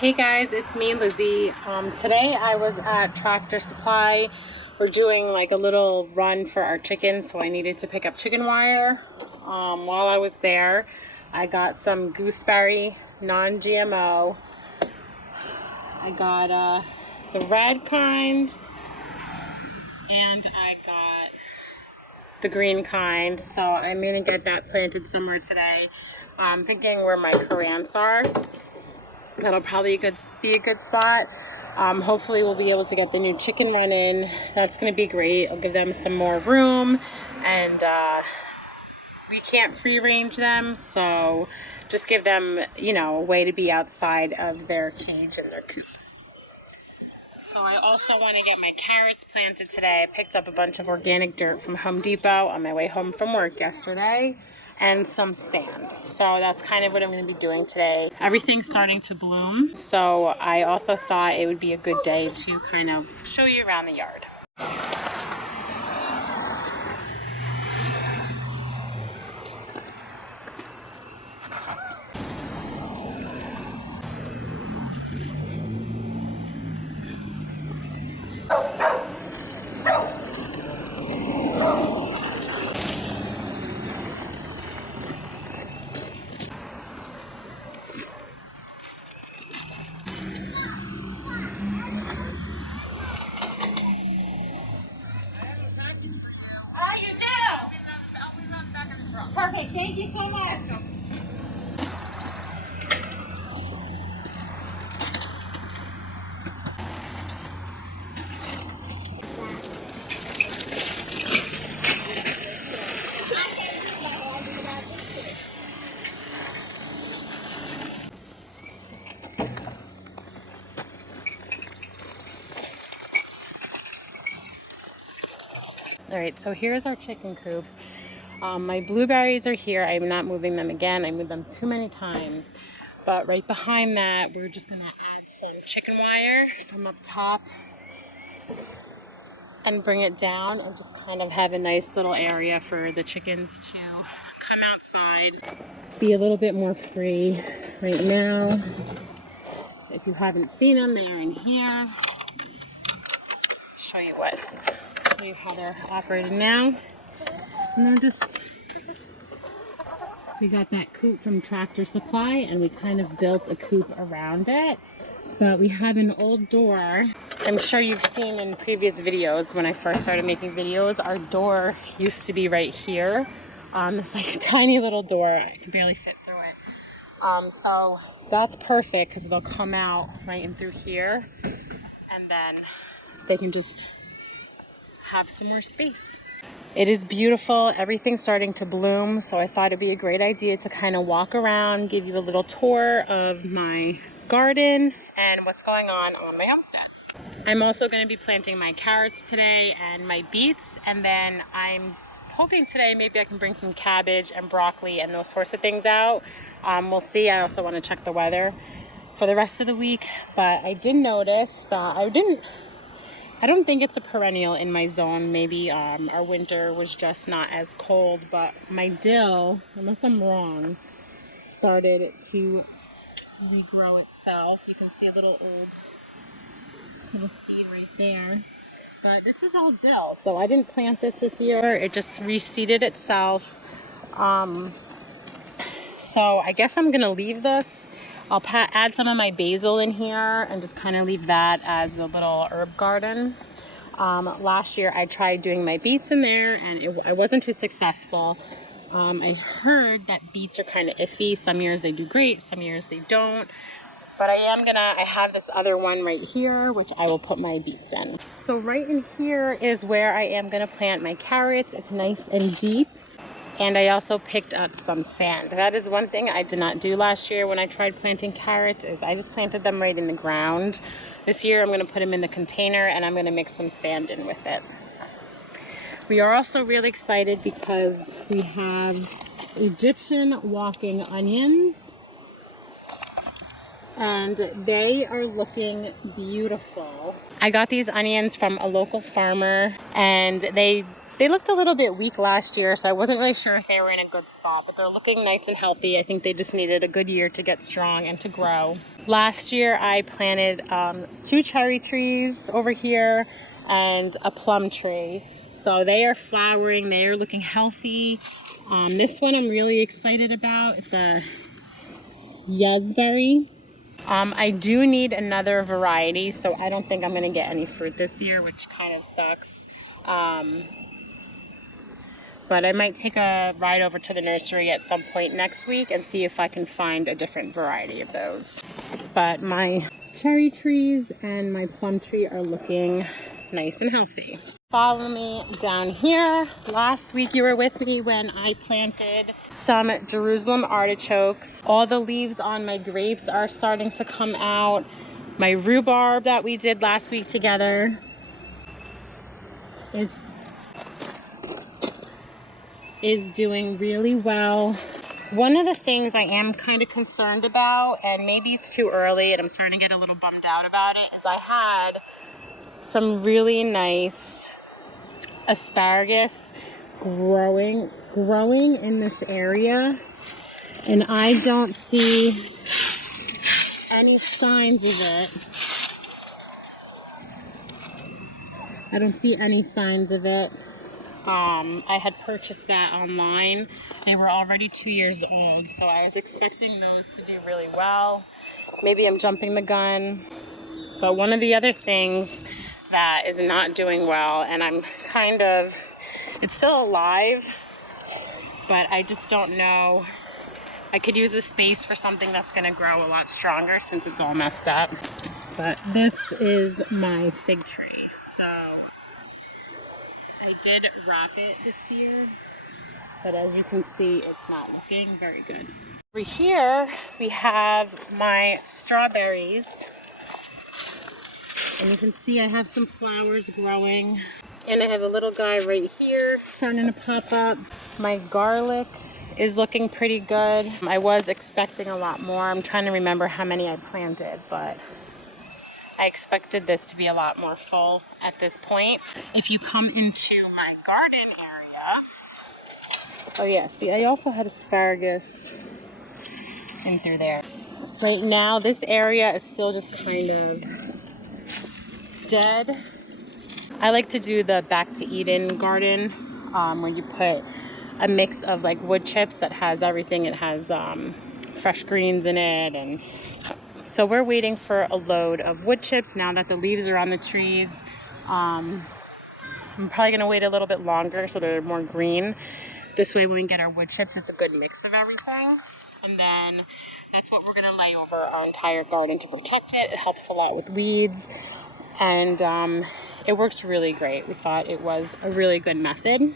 Hey guys, it's me, Lizzie. Today I was at Tractor Supply. We're doing like a little run for our chickens, so I needed to pick up chicken wire. While I was there, I got some gooseberry, non-GMO. I got the red kind, and I got the green kind. So I'm gonna get that planted somewhere today. I'm thinking where my currants are. That'll probably be a good spot. Hopefully we'll be able to get the new chicken run in. That's going to be great. I'll give them some more room, and we can't free range them, so just give them, you know, a way to be outside of their cage and their coop. So I also want to get my carrots planted today. I picked up a bunch of organic dirt from Home Depot on my way home from work yesterday, and some sand. So that's kind of what I'm going to be doing today. Everything's starting to bloom, so I also thought it would be a good day to kind of show you around the yard. Perfect, thank you so much. All right, so here's our chicken coop. My blueberries are here. I'm not moving them again. I moved them too many times. But right behind that, we're just gonna add some chicken wire from up top and bring it down and just kind of have a nice little area for the chickens to come outside, be a little bit more free. Right now, if you haven't seen them, they are in here. Show you how they're operating now. And they're we got that coop from Tractor Supply, and we kind of built a coop around it. But we have an old door. I'm sure you've seen in previous videos when I first started making videos, our door used to be right here. It's like a tiny little door. I can barely fit through it. So that's perfect because they'll come out right in through here, and then they can just have some more space. It is beautiful. Everything's starting to bloom, so I thought it'd be a great idea to kind of walk around, give you a little tour of my garden and what's going on my homestead. I'm also going to be planting my carrots today and my beets, and then I'm hoping today maybe I can bring some cabbage and broccoli and those sorts of things out. We'll see. I also want to check the weather for the rest of the week, but I did notice that I don't think it's a perennial in my zone. Maybe our winter was just not as cold, but my dill, unless I'm wrong, started to regrow itself. You can see a little seed right there. But this is all dill, so I didn't plant this year. It just reseeded itself. So I guess I'm gonna leave this. I'll add some of my basil in here and just kind of leave that as a little herb garden. Last year I tried doing my beets in there, and I wasn't too successful. I heard that beets are kind of iffy. Some years they do great, some years they don't. But I have this other one right here, which I will put my beets in. So right in here is where I am gonna plant my carrots. It's nice and deep. And I also picked up some sand. That is one thing I did not do last year when I tried planting carrots, is I just planted them right in the ground. This year I'm going to put them in the container, and I'm going to mix some sand in with it. We are also really excited because we have Egyptian walking onions, and they are looking beautiful. I got these onions from a local farmer, and they They looked a little bit weak last year, so I wasn't really sure if they were in a good spot, but they're looking nice and healthy. I think they just needed a good year to get strong and to grow. Last year I planted 2 cherry trees over here and a plum tree. So they are flowering, they are looking healthy. This one I'm really excited about. It's a Yesberry. I do need another variety, so I don't think I'm going to get any fruit this year, which kind of sucks. But I might take a ride over to the nursery at some point next week and see if I can find a different variety of those. But my cherry trees and my plum tree are looking nice and healthy. Follow me down here. Last week you were with me when I planted some Jerusalem artichokes. All the leaves on my grapes are starting to come out. My rhubarb that we did last week together is doing really well. One of the things I am kind of concerned about, and maybe it's too early and I'm starting to get a little bummed out about it, is I had some really nice asparagus growing in this area, and I don't see any signs of it. I don't see any signs of it. I had purchased that online. They were already 2 years old, so I was expecting those to do really well. Maybe I'm jumping the gun, but one of the other things that is not doing well, and I'm kind of, it's still alive, but I just don't know. I could use the space for something that's going to grow a lot stronger since it's all messed up. But this is my fig tree. So I did wrap it this year, but as you can see, it's not looking very good. Over here, we have my strawberries. And you can see I have some flowers growing. And I have a little guy right here starting to pop up. My garlic is looking pretty good. I was expecting a lot more. I'm trying to remember how many I planted, but I expected this to be a lot more full at this point. If you come into my garden area, oh yeah, see, I also had asparagus in through there. Right now, this area is still just kind of dead. I like to do the Back to Eden garden, where you put a mix of like wood chips that has everything. It has fresh greens in it, and so we're waiting for a load of wood chips now that the leaves are on the trees. I'm probably gonna wait a little bit longer so they're more green. This way when we get our wood chips, it's a good mix of everything. And then that's what we're gonna lay over our entire garden to protect it. It helps a lot with weeds. And it works really great. We thought it was a really good method.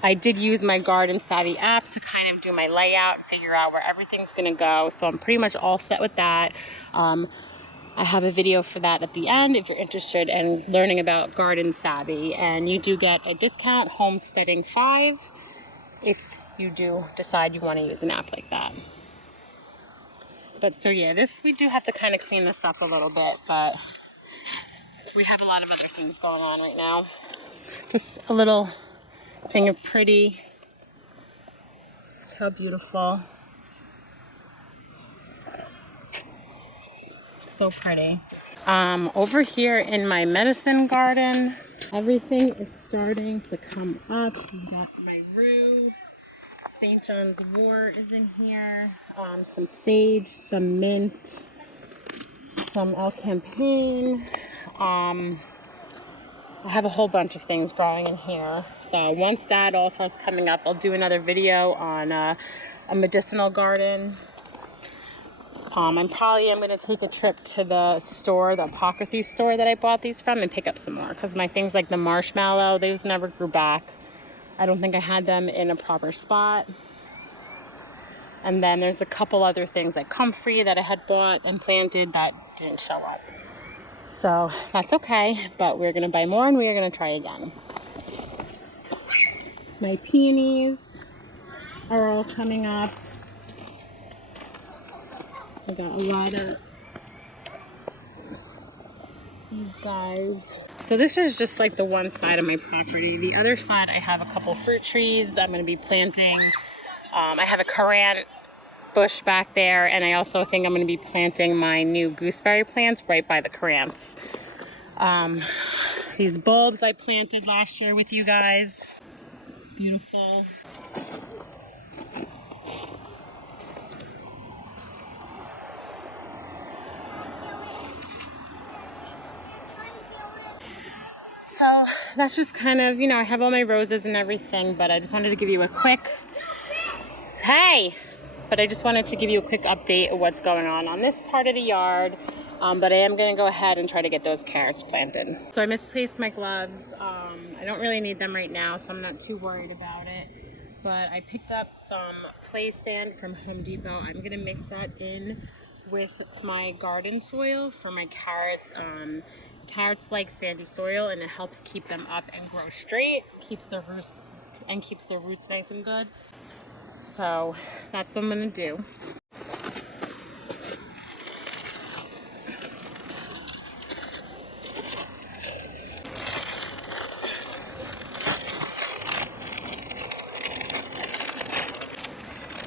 I did use my Garden Savvy app to kind of do my layout and figure out where everything's gonna go. So I'm pretty much all set with that. I have a video for that at the end if you're interested in learning about Garden Savvy. And you do get a discount, Homesteading 5, if you do decide you wanna use an app like that. But so yeah, we do have to kind of clean this up a little bit, but we have a lot of other things going on right now. Just a little thing of pretty. How beautiful. So pretty. Over here in my medicine garden, everything is starting to come up. We got my rue. St. John's wort is in here. Some sage, some mint, some El Campaign. I have a whole bunch of things growing in here. So once that all starts coming up, I'll do another video on a medicinal garden. I'm probably going to take a trip to the store, the Apocryphy store that I bought these from, and pick up some more. Because my things like the marshmallow, those never grew back. I don't think I had them in a proper spot. And then there's a couple other things like comfrey that I had bought and planted that didn't show up. So that's okay, but we're gonna buy more and we're gonna try again. My peonies are all coming up. I got a lot of these guys. So this is just like the one side of my property. The other side, I have a couple fruit trees I'm going to be planting. I have a currant bush back there, and I also think I'm going to be planting my new gooseberry plants right by the currants. These bulbs I planted last year with you guys. Beautiful. So that's just kind of, I have all my roses and everything, but I just wanted to give you a quick, but I just wanted to give you a quick update of what's going on this part of the yard. But I am going to go ahead and try to get those carrots planted. So I misplaced my gloves. I don't really need them right now, so I'm not too worried about it. But I picked up some play sand from Home Depot. I'm going to mix that in with my garden soil for my carrots. Carrots like sandy soil, and it helps keep them up and grow straight, keeps their roots nice and good. So that's what I'm going to do.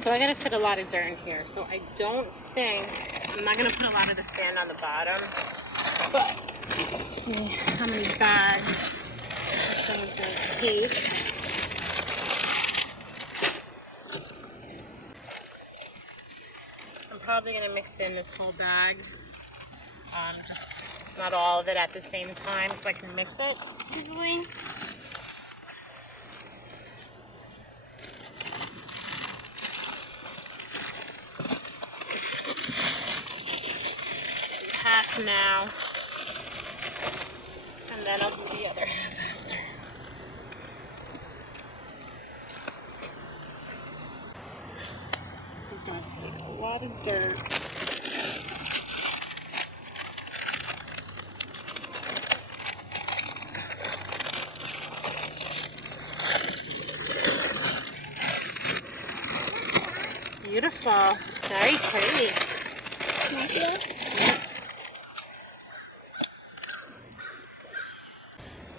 So I gotta fit a lot of dirt in here. So I don't think, I'm not gonna put a lot of the sand on the bottom, but let's see how many bags this thing is gonna take. I'm probably gonna mix in this whole bag, just not all of it at the same time so I can mix it easily. Half now, and then I'll do the other half after. This is going to take a lot of dirt. Beautiful, very pretty. Thank you.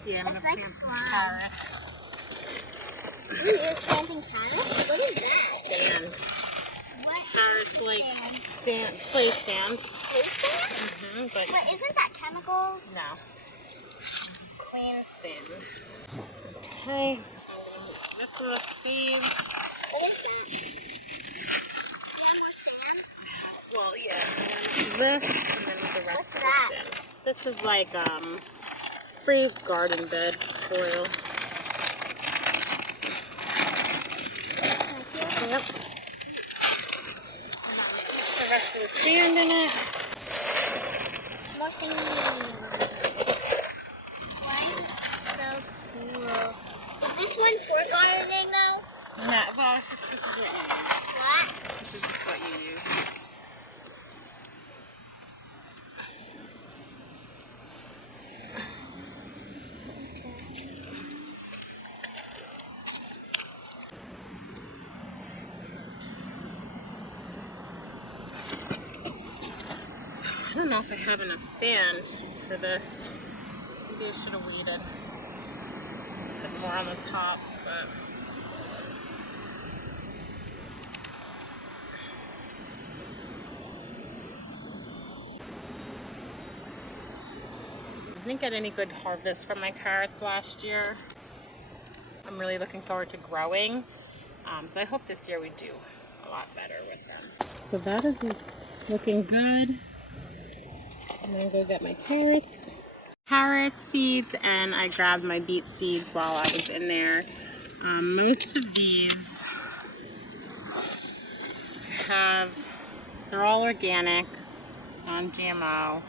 Yeah, I'm gonna plant carrots. Ooh, you're planting carrots? What is that? Sand. What? Carrots like sand, play sand. Play sand? But But isn't that chemicals? no. Clean sand. Okay, I'm gonna move this little seed. What is that? You want more sand? Well, yeah. I'm gonna do this, and then the rest What's of that? the sand. This is like raised garden bed soil. Yep. And I'll put the rest of the sand in it. More sand. So cool. Is this one for gardening though? No, well, this is what you use. What? This is just what you use. I don't know if I have enough sand for this. Maybe I should have weeded. Put more on the top, but I didn't get any good harvest from my carrots last year. I'm really looking forward to growing. So I hope this year we do a lot better with them. So that is looking good. I'm gonna go get my carrot seeds, and I grabbed my beet seeds while I was in there. Most of these they're all organic, non-GMO,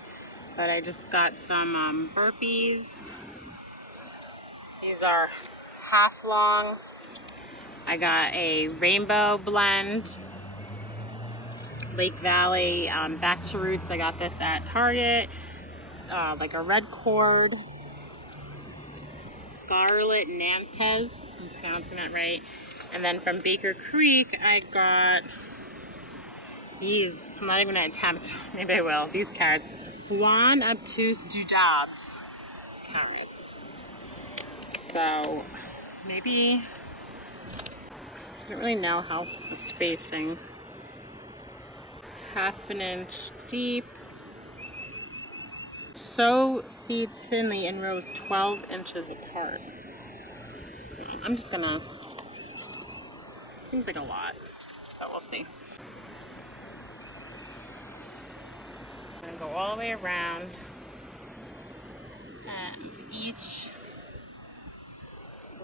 but I just got some burpees. These are half long. I got a rainbow blend. Lake Valley, back to roots. I got this at Target. Like a red cord. Scarlet Nantes, I'm pronouncing that right. And then from Baker Creek, I got these. I'm not even gonna attempt. Maybe I will. These carrots, One obtuse doodads carrots. So maybe, I don't really know how the spacing. 1/2 inch deep. Sow seeds thinly in rows 12 inches apart. I'm just gonna, seems like a lot, so we'll see. I'm gonna go all the way around, and each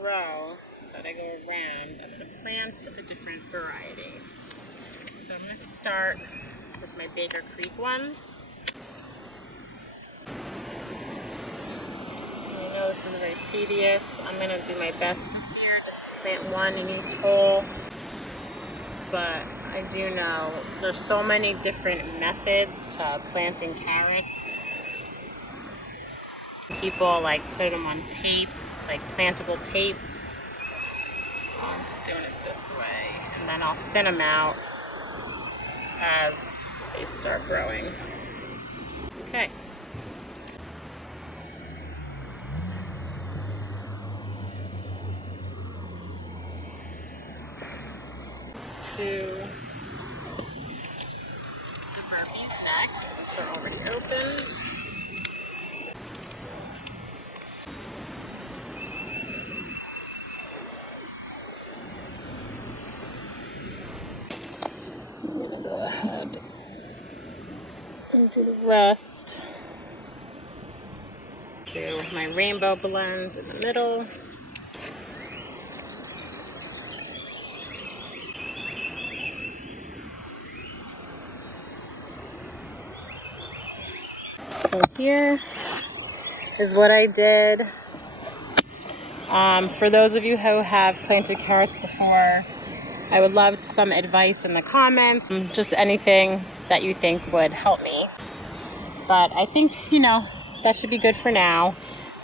row that I go around, I'm gonna plant a different variety. So I'm gonna start with my Baker Creek ones. I know this is very tedious. I'm gonna do my best this year just to plant one in each hole. But I do know there's so many different methods to planting carrots. People like put them on tape, like plantable tape. I'm just doing it this way, and then I'll thin them out as they start growing. Okay. Let's do the burpees next, since they're already open. I'm gonna go ahead and do the rest. Do my rainbow blend in the middle. So here is what I did. For those of you who have planted carrots before, I would love some advice in the comments. Just anything that you think would help me. But I think, you know, that should be good for now.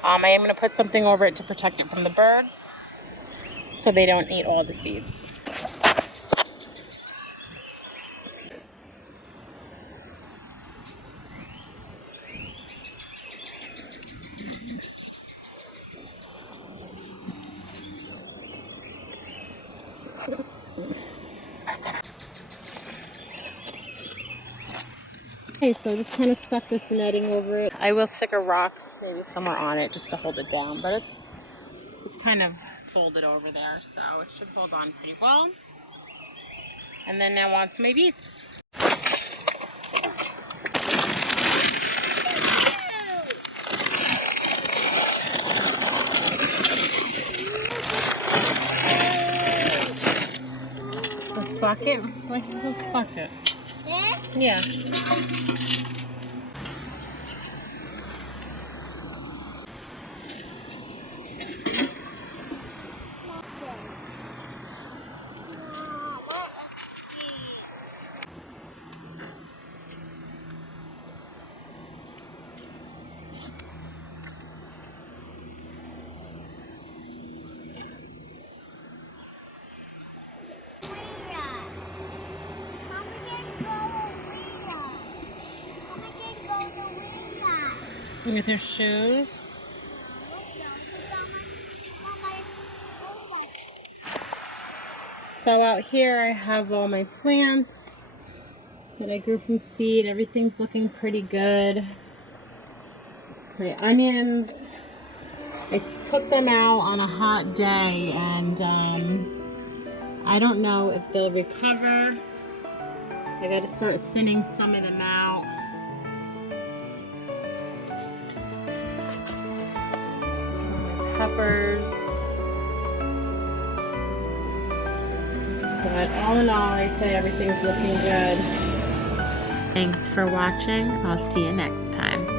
I am going to put something over it to protect it from the birds so they don't eat all the seeds. Okay, so just kind of stuck this netting over it. I will stick a rock maybe somewhere on it just to hold it down, but it's kind of folded over there, so it should hold on pretty well. And then now on to my beets. This bucket? What's this bucket? This? Yeah. Look at their shoes. So out here I have all my plants that I grew from seed. Everything's looking pretty good. My onions, I took them out on a hot day, and I don't know if they'll recover. I gotta start thinning some of them out. Peppers. But all in all, I'd say everything's looking good. Thanks for watching. I'll see you next time.